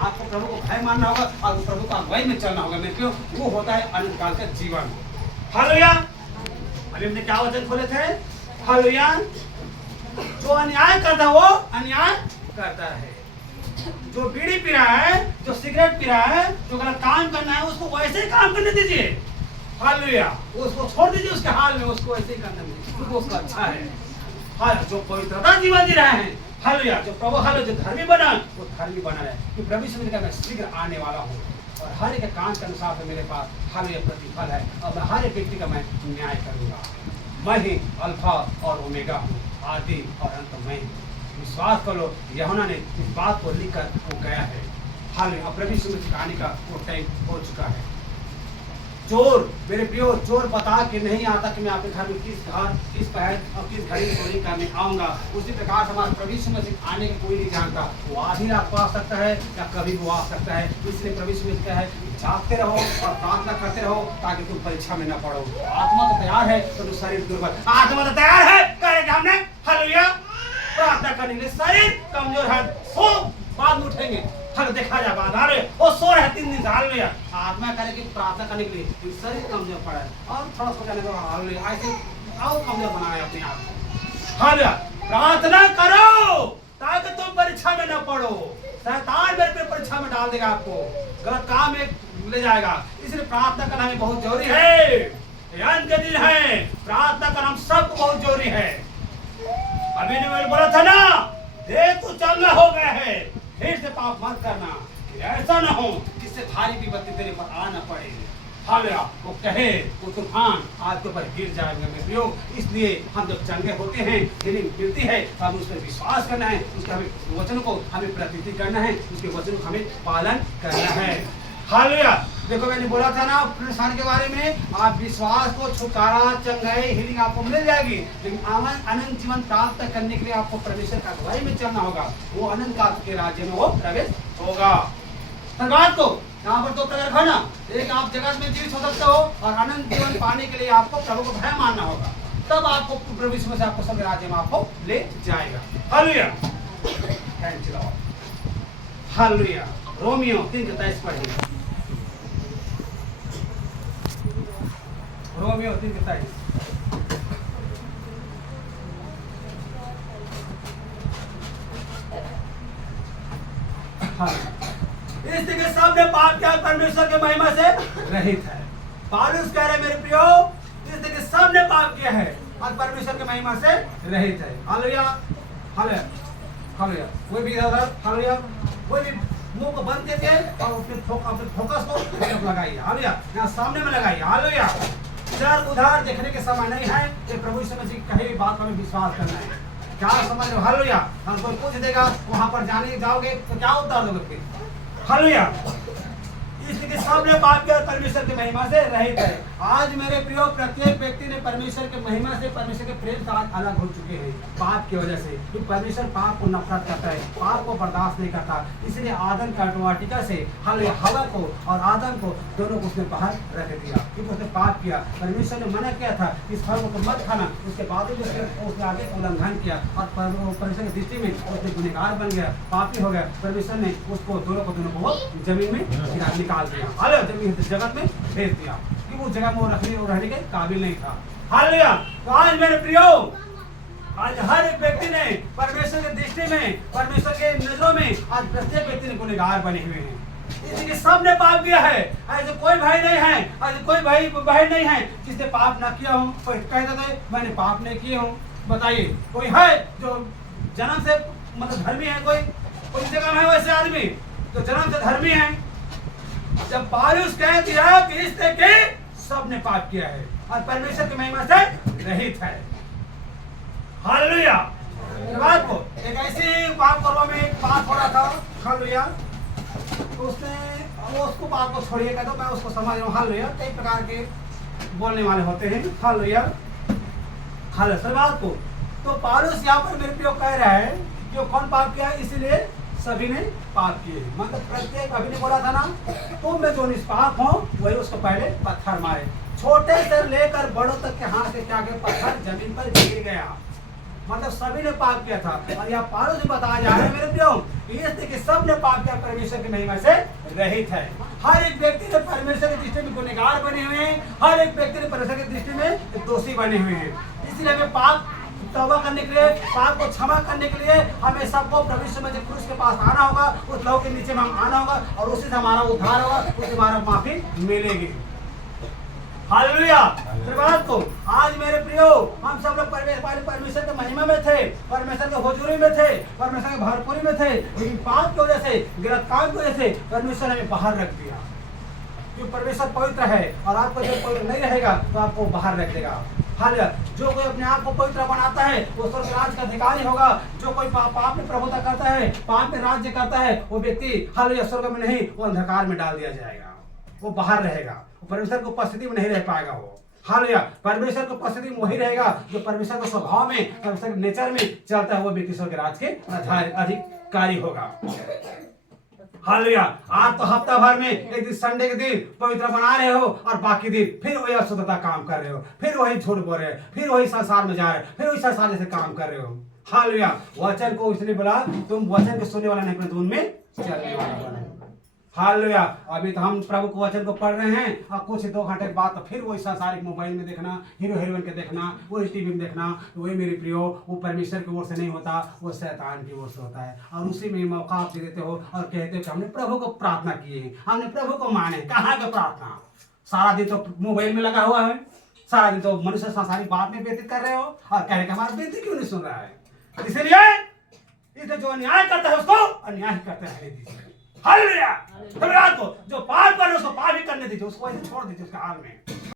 आपको प्रभु को भय मानना होगा और प्रभु का अगुवाई में चलना होगा मेरे प्रियो। वो होता है अनंत काल का जीवन। हालेलुया। अभी हमने क्या वचन खोले थे? हालेलुया। जो अन्याय करता है वो अन्याय करता है। जो बीड़ी पी रहा है, जो सिगरेट पी रहा है, जो गलत काम करना है उसको वैसे ही काम करने दीजिए। हालेलुया। उसको छोड़ दीजिए उसके हाल में, उसको ऐसे ही करने दीजिए क्योंकि उसका अच्छा है। हाँ, जो पवित्रता जीवन जी रहे हैं, हालेलुया, जो प्रभु हालेलुया जो धर्मी बना वो धर्मी बना है कि प्रभु यीशु मसीह का मैं शीघ्र आने वाला हूँ और हर एक काम के अनुसार तो मेरे पास हालेलुया प्रतिफल है और मैं हर एक व्यक्ति का मैं न्याय करूंगा। मैं ही अल्फा और ओमेगा हूँ, आदि और अंत मैं। विश्वास करो, यूहन्ना ने इस बात को लिखकर वो गया है। हालेलुया। प्रभु यीशु मसीह कहानी का वो टाइम हो चुका है। चोर मेरे प्रियो, चोर बता के नहीं आता कि मैं आपके घर में किस पहर और किस घड़ी में चोरी करने आऊंगा। उसी प्रकार हमारे प्रभु यीशु मसीह आने की कोई नहीं जानता। वो आधी रात को आ सकता है या कभी वो आ सकता है। इसलिए प्रभु यीशु मसीह है जागते रहो और प्रार्थना करते रहो ताकि तुम परीक्षा में न पड़ो। आत्मा तो तैयार है तो शरीर दुर्बल। आत्मा तो तैयार है करेगा हमने हालेलुया। प्रार्थना करने के लिए शरीर कमजोर है, सो बाद में उठेंगे। हर देखा जा बाद अरे वो सो रहे 3 दिन से हालेलुया। आत्मा करे कि प्रार्थना करने के लिए शरीर कमजोर पड़ा है और थोड़ा सो जाने दो हालेलुया। ऐसे और कमजोर बना है अपने आप को। हालेलुया। प्रार्थना करो ताकि तुम परीक्षा में न पड़ो। शैतान मेरे पे परीक्षा में डाल देगा, आपको गलत काम में ले जाएगा। इसलिए प्रार्थना करना हमें बहुत जरूरी है। ये अंत के दिन है, प्रार्थना करना हम सबको बहुत जरूरी है। अभी ने मैंने बोला था ना, देख तू चंगा हो गया है, फिर से पाप मत करना, ऐसा ना हो जिससे भारी विपत्ति तेरे पर आ न पड़े। हालेलुया। वो कहे वो तूफान आपके ऊपर गिर जाएगा मेरे प्रियो। इसलिए हम जब चंगे होते हैं, हीलिंग मिलती है, तो हमें उस पर विश्वास करना है, उसके हमें वचन को हमें प्रतिष्ठित करना है, उसके वचन को हमें पालन करना है। हालेलुया। देखो मैंने बोला था ना पुनरुत्थान के बारे में, आप विश्वास को छुटकारा चंगाई हीलिंग आपको मिल जाएगी, लेकिन अनंत जीवन प्राप्त करने के लिए आपको परमेश्वर का अगुवाई में चलना होगा। वो अनंत काल के राज्य में वो प्रवेश होगा। धन्यवाद को यहाँ पर 2 प्रकार है ना, एक आप जगत में जीवित हो सकते हो और अनंत जीवन पाने के लिए आपको प्रभु को भय मानना होगा, तब आपको प्रभु यीशु मसीह आपको स्वर्ग राज्य में आपको ले जाएगा। Hallelujah. Thank you Lord. Hallelujah. Romeo 3:23 पढ़िए। रोमियो 3:23। इसलिए सबने पाप किया परमेश्वर के महिमा से रहित है। पौलुस कह रहे मेरे प्रियो, इसलिए सबने पाप किया है और परमेश्वर के महिमा से रहित है। हालेलुया। हालेलुया। हालेलुया। कोई भी इधर हालेलुया, कोई भी मुंह को बंद करके और अपने फोकस को तरफ लगाइए। हालेलुया। यहाँ सामने में लगाइए। हालेलुया। इधर उधर देखने के समय नहीं है कि प्रभु यीशु मसीह कही हुई बात पर हमें विश्वास करना है। क्या समझ रहे हो? हालेलुया। हम कोई पूछ देगा वहां पर जाने जाओगे तो क्या उत्तर दोगे फिर? हालेलुया। इसलिए सबने पाप किया परमेश्वर की महिमा से रहित है। आज मेरे प्रियो प्रत्येक व्यक्ति ने परमेश्वर के महिमा से, परमेश्वर के प्रेम से आज अलग हो चुके हैं पाप की वजह से। तो परमेश्वर पाप को नफरत करता है, पाप को बर्दाश्त नहीं करता। इसलिए आदम का वाटिका से हवा को और आदम को दोनों को उसने बाहर रख दिया क्योंकि उसने पाप किया। परमेश्वर ने मना किया था इस फल को मत खाना, उसके बाद भी उसने आगे उल्लंघन किया और परमेश्वर की दृष्टि में उसने गुनहगार बन गया, पापी हो गया। परमेश्वर ने उसको दोनों को जमीन में निकाल दिया, हालेलुया, जमीन जगत में भेज दिया कि उस जगह में वो रखने और रहने के काबिल नहीं था। हालेलुया। तो आज मेरे प्रियो, आज हर एक व्यक्ति ने परमेश्वर की दृष्टि में, परमेश्वर के नजरों में आज प्रत्येक व्यक्ति ने गुनहगार बने हुए हैं। इसलिए सबने पाप किया है। ऐसे कोई भाई नहीं है, ऐसे कोई भाई बहन नहीं है जिसने पाप ना किया हो। कोई कहता था मैंने पाप नहीं किए हूँ, बताइए कोई है जो जन्म से मतलब धर्मी है? कोई जगह है वैसे आदमी जो जन्म से धर्मी है? जब पौलुस कह दिया कि इसने के सबने पाप किया है और परमेश्वर की महिमा से रहित है। हालेलुया। बात को एक ऐसी बात करवा में एक बात हो रहा था। हालेलुया। तो उसने वो उसको बात को छोड़िए कहता मैं उसको समझ रहा हूँ। हालेलुया। कई प्रकार के बोलने वाले होते हैं। हालेलुया। हालेलुया। बात को तो पौलुस यहाँ पर मेरे प्रियो कह रहा है कि कौन पाप किया है, इसीलिए सभी ने पाप किए। मतलब प्रत्येक, अभी ने बोला था ना, तुम में जो निष्पाप हो वही उसको पहले पत्थर मारे। छोटे से लेकर बड़ों तक के हाथ से क्या पत्थर जमीन पर गिर गया। मतलब सभी ने पाप किया था। और यहाँ पौलुस बताया जा रहा है मेरे प्रियो इसलिए कि सबने पाप किया, परमेश्वर की महिमा से रहित है। हर एक व्यक्ति ने परमेश्वर की दृष्टि में गुनहगार बने हुए हैं, हर एक व्यक्ति ने परमेश्वर की दृष्टि में दोषी बने हुए हैं। इसलिए हमें पाप तौबा करने के लिए, पाप को क्षमा करने के लिए हमें सबको प्रभु यीशु मसीह क्रूस के पास आना होगा, उस लहू के नीचे में हम आना होगा और उसी से हमारा उद्धार होगा, उससे हमारा माफी मिलेगी। हालेलुया। धन्यवाद को आज मेरे प्रियो, हम सब लोग परमेश्वर के महिमा में थे, परमेश्वर के हुजूरी में थे, परमेश्वर के भरपूरी में थे, लेकिन पाप की वजह से, गलत काम की वजह से परमेश्वर ने हमें बाहर रख दिया। क्योंकि परमेश्वर पवित्र है और आपको जब पवित्र नहीं रहेगा तो आपको बाहर रख देगा। हालेलुया। जो कोई अपने आप को पवित्र बनाता है वो स्वर्ग राज का अधिकारी होगा। जो कोई पाप में प्रभुता करता है, पाप में राज्य करता है, वो व्यक्ति हालेलुया स्वर्ग में नहीं, वो अंधकार में डाल दिया जाएगा, वो बाहर रहेगा, परमेश्वर की उपस्थिति में नहीं रह पाएगा। वो हालेलुया। परमेश्वर की उपस्थिति में वही रहेगा जो परमेश्वर के स्वभाव में, परमेश्वर के नेचर में चलता है, वो व्यक्ति स्वर्ग राज के अधिकारी होगा। हालेलुया। आज तो हफ्ता भर में एक दिन संडे के दिन पवित्र बना रहे हो और बाकी दिन फिर वही अशुद्धता काम कर रहे हो, फिर वही झूठ बोल रहे हो, फिर वही संसार में जा रहे हो, फिर वही संसार जैसे काम कर रहे हो। हालेलुया। वचन को इसलिए बोला, तुम वचन के सुनने वाला नहीं परंतु उनमें चलने वाला बनो। हालेलुया। अभी तो हम प्रभु के वचन को पढ़ रहे हैं और कुछ 2 घंटे के बाद तो फिर वही संसारिक मोबाइल में देखना, हीरो हीरोइन के देखना, वही टीवी में देखना, वही मेरे प्रियो, वो परमेश्वर की ओर से नहीं होता, वो शैतान की ओर से होता है। और उसी में मौका आप दे देते हो और कहते हो कि हमने प्रभु को प्रार्थना की है, हमने प्रभु को माने। कहाँ का प्रार्थना? सारा दिन तो मोबाइल में लगा हुआ है, सारा दिन तो मनुष्य संसारिक बात में व्यतीत कर रहे हो और कह रहे कि हमारा बेटी क्यों नहीं सुन रहा है। इसलिए जो अन्याय करता है उसको अन्याय करते रहने हालेलुया। धन्यवाद को जो पाप कर रहे उसको पाप ही करने दीजिए, उसको ऐसे छोड़ दीजिए उसके हाल में।